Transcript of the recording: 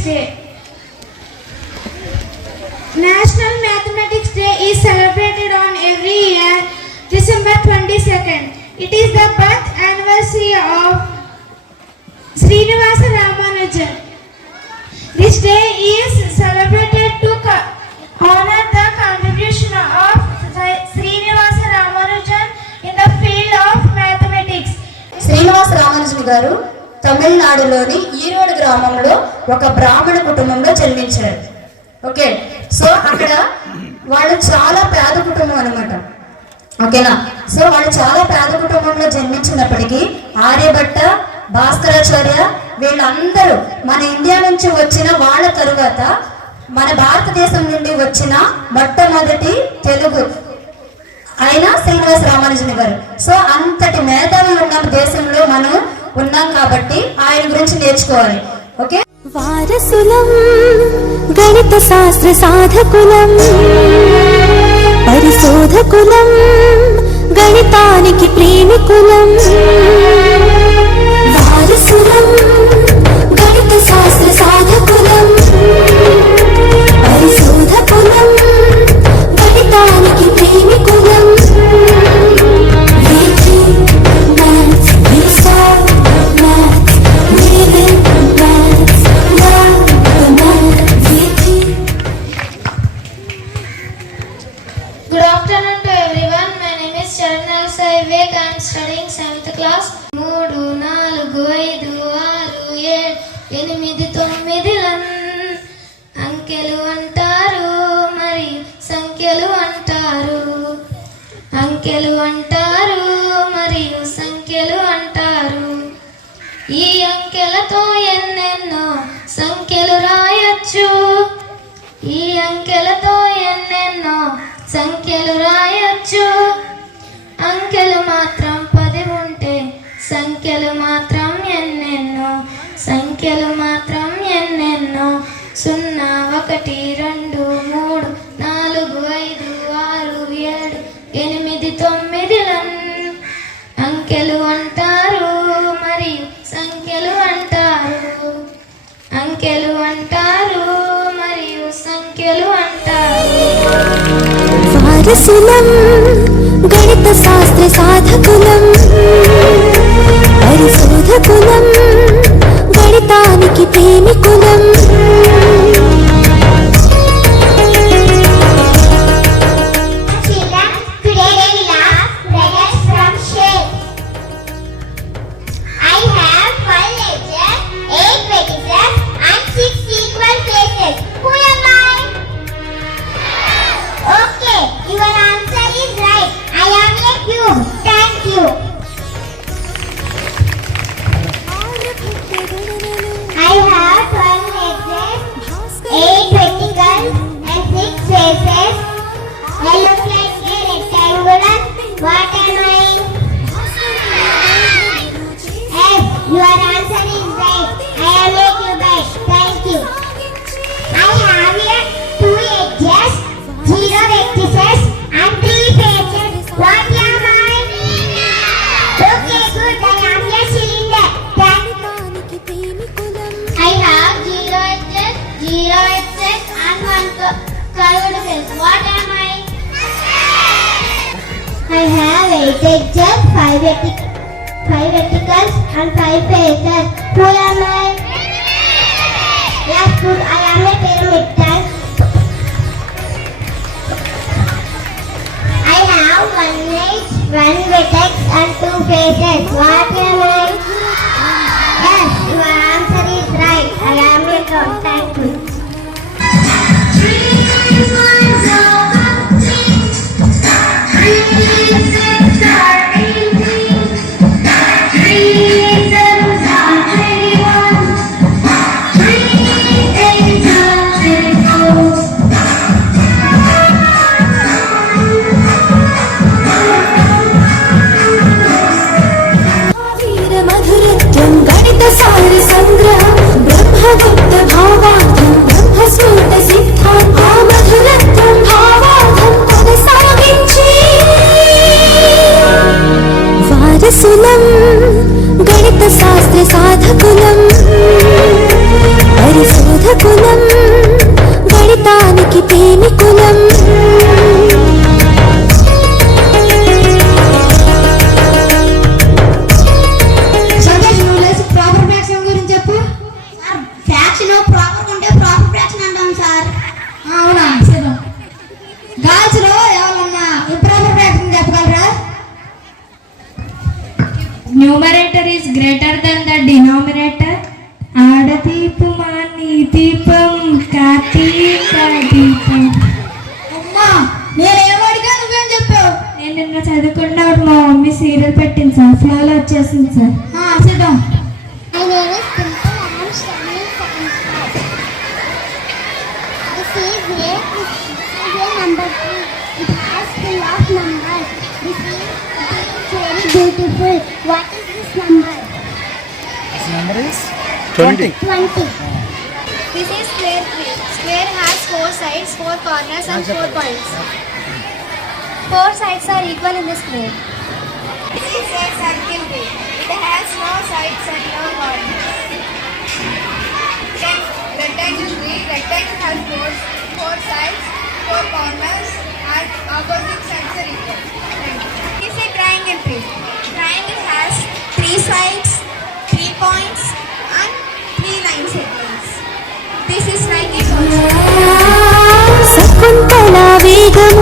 Mathematics Day. National Mathematics Day is celebrated on every year, December 22nd. It is the birth anniversary of Srinivasa Ramanujan. This day is celebrated to honor the contribution of Srinivasa Ramanujan in the field of mathematics. Srinivasa రామానుజన్ గారు తమిళనాడులోని ఈరోడ్ గ్రామంలో ఒక బ్రాహ్మణ కుటుంబంలో జన్మించారు. Okay, so అక్కడ వాళ్ళు చాలా పేద కుటుంబం అనమాట. ఓకేనా, సో వాళ్ళు చాలా పేద కుటుంబంలో జన్మించినప్పటికీ ఆర్యభట్ట, భాస్కరాచార్య వీళ్ళందరూ మన ఇండియా నుంచి వచ్చిన వాళ్ళ తరువాత మన భారతదేశం నుండి వచ్చిన మొట్టమొదటి తెలుగు ఆయన శ్రీనివాస రామానుజన్ గారు. సో అంతటి మేధావి ఉన్న దేశంలో మనం ఉన్నాం కాబట్టి ఆయన గురించి నేర్చుకోవాలి. ఓకే, వారసులం గణిత శాస్త్ర సాధకులం, పరిశోధకులం, గణితానికి ప్రేమికులం. వారసులం గణిత శాస్త్ర సాధకులం, పరిశోధకులం, గణితానికి ప్రేమికులం. Good afternoon to everyone. My name is Sharanal Saivek. I am studying 7th class. 3, 4, 5, 6, 7, 8, 9 అంకెలు అంటారు, మరి సంఖ్యలు అంటారు. అంకెలు అంటారు మరియు సంఖ్యలు అంటారు. ఈ అంకెలతో ఎన్నెన్నో సంఖ్యలు రాయొచ్చు. ఈ అంకెలతో ఎన్నెన్నో సంఖ్యలు రాయొచ్చు. అంకెలు మాత్రం 10 ఉంటే సంఖ్యలు మాత్రం ఎన్నెన్నో, సంఖ్యలు మాత్రం ఎన్నెన్నో. 0, 1, 2, 3, 4, 5, 6, 7, 8, 9 అంకెలు అంటారు మరియు సంఖ్యలు అంటారు. అంకెలు అంటారు మరియు సంఖ్యలు అంటారు. వారసులం గణిత శాస్త్ర సాధకులం, పరిశోధకులం, గణితానికి ప్రేమికులం. I have 8 edges, 5 verticals and 5 faces. Who am I? Yes, good. I am a pyramid. I have 1 edge, 1 vertex and 2 faces. What am I? Yes, your answer is right. I am a dog. Thank you. Mathura greater than the denominator. ఆడదీపమాని దీపం కార్తీక దీపం. అమ్మా నేనేం అడిగా నువ్వేం చెప్పావు? నేను నిన్న చదువుకున్నప్పుడు మా మమ్మీ సీరియల్ పెట్టింది సార్, ఫ్లోలో వచ్చేసింది సార్. సిద్ధం. My name is Dimple and I'm studying second class. This is real number 3. It has full of numbers. This is very beautiful. What is this number? This number is 20. 20. This is square tree. Square has 4 sides, 4 corners and 4 points. 4 sides are equal in the square. This is a circle tree. It has no sides and no corners. Then rectangle tree. Rectangle has 4 sides, 4 corners and opposite sides are equal. This is a triangle tree. Triangle has 3 sides, 3 points and 3 line segments. This is like this also. Shakuntala వేగము